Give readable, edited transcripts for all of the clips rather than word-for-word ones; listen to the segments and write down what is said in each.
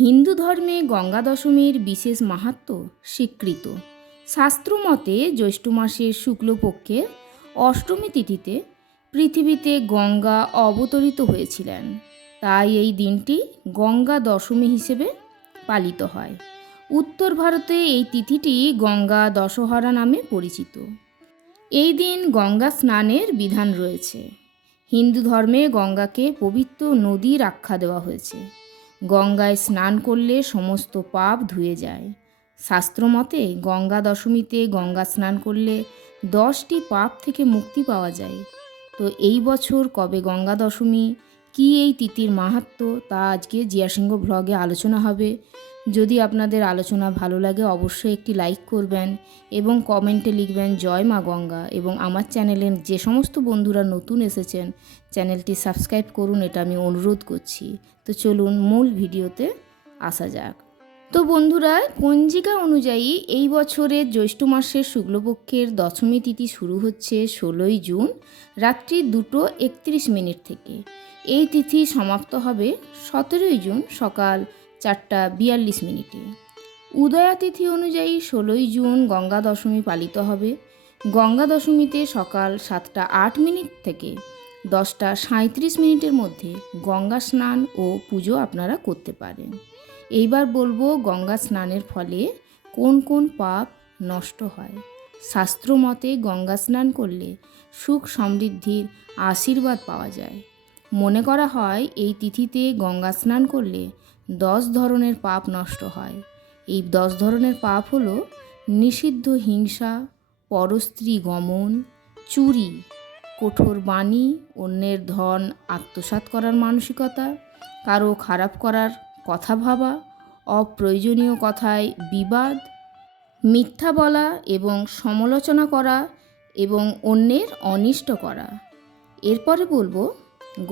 হিন্দু ধর্মে গঙ্গা দশমীর বিশেষ মাহাত্ম্য স্বীকৃত। শাস্ত্রমতে জ্যৈষ্ঠ মাসের শুক্লপক্ষের অষ্টমী তিথিতে পৃথিবীতে গঙ্গা অবতরিত হয়েছিলেন, তাই এই দিনটি গঙ্গা দশমী হিসেবে পালিত হয়। উত্তর ভারতে এই তিথিটি গঙ্গা দশহরা নামে পরিচিত। এই দিন গঙ্গা স্নানের বিধান রয়েছে। হিন্দু ধর্মে গঙ্গাকে পবিত্র নদীর আখ্যা দেওয়া হয়েছে। গঙ্গায় স্নান করলে সমস্ত পাপ ধুয়ে যায়। শাস্ত্রমতে গঙ্গা দশমীতে গঙ্গা স্নান করলে 10টি পাপ থেকে মুক্তি পাওয়া যায়। তো এই বছর কবে গঙ্গা দশমী, কী এই তিথির মাহাত্ম্য, তা আজকে জিয়া সিংহ ব্লগে আলোচনা হবে। যদি আপনাদের আলোচনা ভালো লাগে অবশ্যই একটি লাইক করবেন এবং কমেন্টে লিখবেন জয় মা গঙ্গা। এবং আমার চ্যানেলে যে সমস্ত বন্ধুরা নতুন এসেছেন চ্যানেলটি সাবস্ক্রাইব করুন, এটা আমি অনুরোধ করছি। তো চলুন মূল ভিডিওতে আসা যাক। তো বন্ধুরা, পঞ্জিকা অনুযায়ী এই বছরের জ্যৈষ্ঠ মাসের শুক্লপক্ষের দশমী তিথি শুরু হচ্ছে 16ই জুন রাত্রি 2:31 থেকে। এই তিথি সমাপ্ত হবে 17ই জুন সকাল 4:42। উদয়া তিথি অনুযায়ী 16ই জুন গঙ্গা দশমী পালিত হবে। গঙ্গা দশমীতে সকাল 7:08 থেকে 10:37 মধ্যে গঙ্গা স্নান ও পুজো আপনারা করতে পারেন। এইবার বলবো গঙ্গা স্নানের ফলে কোন কোন পাপ নষ্ট হয়। শাস্ত্রমতে গঙ্গা স্নান করলে সুখ সমৃদ্ধির আশীর্বাদ পাওয়া যায়। মনে করা হয় এই তিথিতে গঙ্গা স্নান করলে 10 ধরনের পাপ নষ্ট হয়। এই 10 ধরনের পাপ হলো নিষিদ্ধ হিংসা, পরস্ত্রী গমন, চুরি, কঠোর বাণী, অন্যের ধন আত্মসাৎ করার মানসিকতা, কারো খারাপ করার কথা ভাবা, অপ্রয়োজনীয় কথায় বিবাদ, মিথ্যা বলা এবং সমালোচনা করা এবং অন্যের অনিষ্ট করা। এরপরে বলবো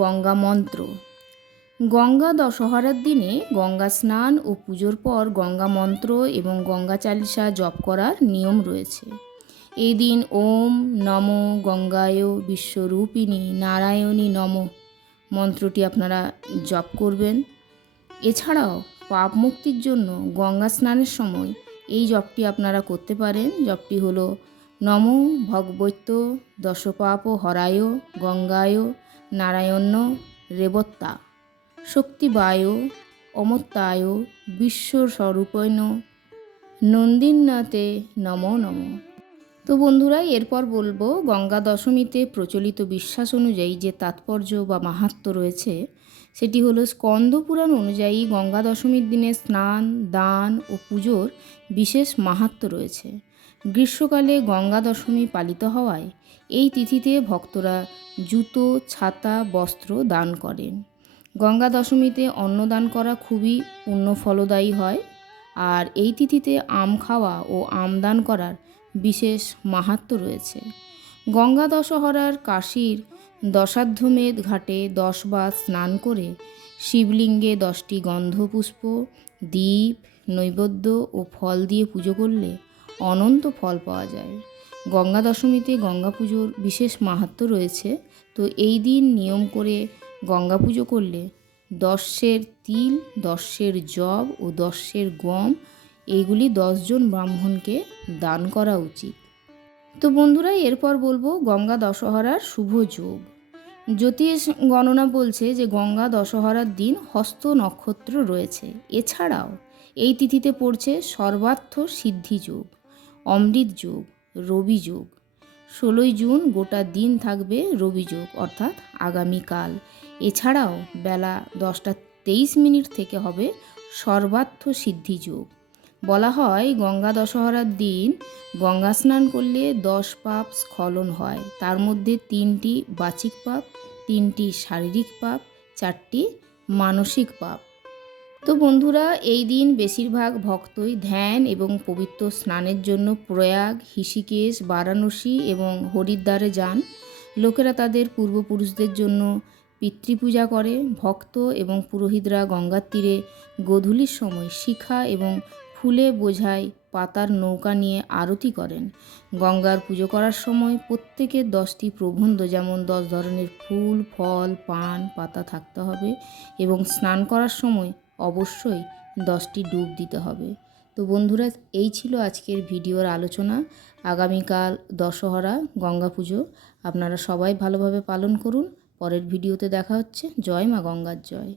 গঙ্গা মন্ত্র। গঙ্গা দশহরার দিনে গঙ্গা স্নান ও পুজোর পর গঙ্গা মন্ত্র এবং গঙ্গা চালিসা জপ করার নিয়ম রয়েছে। এই দিন ওম নমো গঙ্গায় বিশ্বরূপিণী নারায়ণী নম মন্ত্রটি আপনারা জপ করবেন। এছাড়াও পাপ মুক্তির জন্য গঙ্গা স্নানের সময় এই জপটি আপনারা করতে পারেন। জপটি হলো নমো ভগবত্য দশপাপ হরায় গঙ্গায় নারায়ণ রেবত্তা শক্তিবায় অমত্তায় বিশ্বস্বরূপণ নন্দিন্নাতে নমো নমঃ। তো বন্ধুরা, এরপর বলবো গঙ্গা দশমীতে প্রচলিত বিশ্বাস অনুযায়ী যে তাৎপর্য বা মাহাত্ম্য রয়েছে সেটি হলো স্কন্দ পুরাণ অনুযায়ী গঙ্গা দশমীর দিনে স্নান, দান ও পুজোর বিশেষ মাহাত্ম্য রয়েছে। গ্রীষ্মকালে গঙ্গা দশমী পালিত হওয়ায় এই তিথিতে ভক্তরা জুতো, ছাতা, বস্ত্র দান করেন। গঙ্গা দশমীতে অন্নদান করা খুবই পুণ্যফলদায়ী হয়। আর এই তিথিতে আম খাওয়া ও আম দান করার বিশেষ মাহাত্ম্য রয়েছে। গঙ্গা দশহরার কাশীর দশাশ্বমেধ ঘাটে 10 বার স্নান করে শিবলিঙ্গে 10টি গন্ধপুষ্প, দীপ, নৈবেদ্য ও ফল দিয়ে পুজো করলে অনন্ত ফল পাওয়া যায়। গঙ্গা দশমীতে গঙ্গা পুজোর বিশেষ মাহাত্ম্য রয়েছে। তো এই দিন নিয়ম করে গঙ্গা পুজো করলে 10 তিল, 10 জব ও 10 গম এইগুলি 10 জন ব্রাহ্মণকে দান করা উচিত। তো বন্ধুরা, এরপর বলবো গঙ্গা দশহরার শুভ যোগ। জ্যোতিষ গণনা বলছে যে গঙ্গা দশহরার দিন হস্ত নক্ষত্র রয়েছে। এছাড়াও এই তিথিতে পড়ছে সর্বার্থ সিদ্ধি যোগ, অমৃত যোগ, রবি যোগ। 16ই জুন গোটা দিন থাকবে রবি যোগ অর্থাৎ আগামীকাল। এছাড়াও বেলা 10:23 থেকে হবে সর্বার্থ সিদ্ধি যোগ। বলা হয় গঙ্গা দশহরার দিন গঙ্গা স্নান করলে 10 পাপ স্খলন হয়। তার মধ্যে 3টি বাচিক পাপ, 3টি শারীরিক পাপ, 4টি মানসিক পাপ। তো বন্ধুরা, এই দিন বেশিরভাগ ভক্তই ধ্যান এবং পবিত্র স্নানের জন্য প্রয়াগ, ঋষিকেশ, বারাণসী এবং হরিদ্বারে যান। লোকেরা তাদের পূর্বপুরুষদের জন্য পিতৃপূজা করে। ভক্ত এবং পুরোহিতরা গঙ্গার তীরে গোধূলির সময় শিখা এবং ফুলে বোঝাই পাতার নৌকা নিয়ে আরতি করেন। গঙ্গার পুজো করার সময় প্রত্যেকের 10টি প্রবন্ধ যেমন 10 ধরনের ফুল, ফল, পান, পাতা থাকতে হবে এবং স্নান করার সময় অবশ্যই 10টি ডুব দিতে হবে। তো বন্ধুরা, এই ছিল আজকের ভিডিওর আলোচনা। আগামীকাল দশহরা, গঙ্গা পুজো। আপনারা সবাই ভালোভাবে পালন করুন। পরের ভিডিওতে দেখা হচ্ছে। জয় মা গঙ্গার জয়।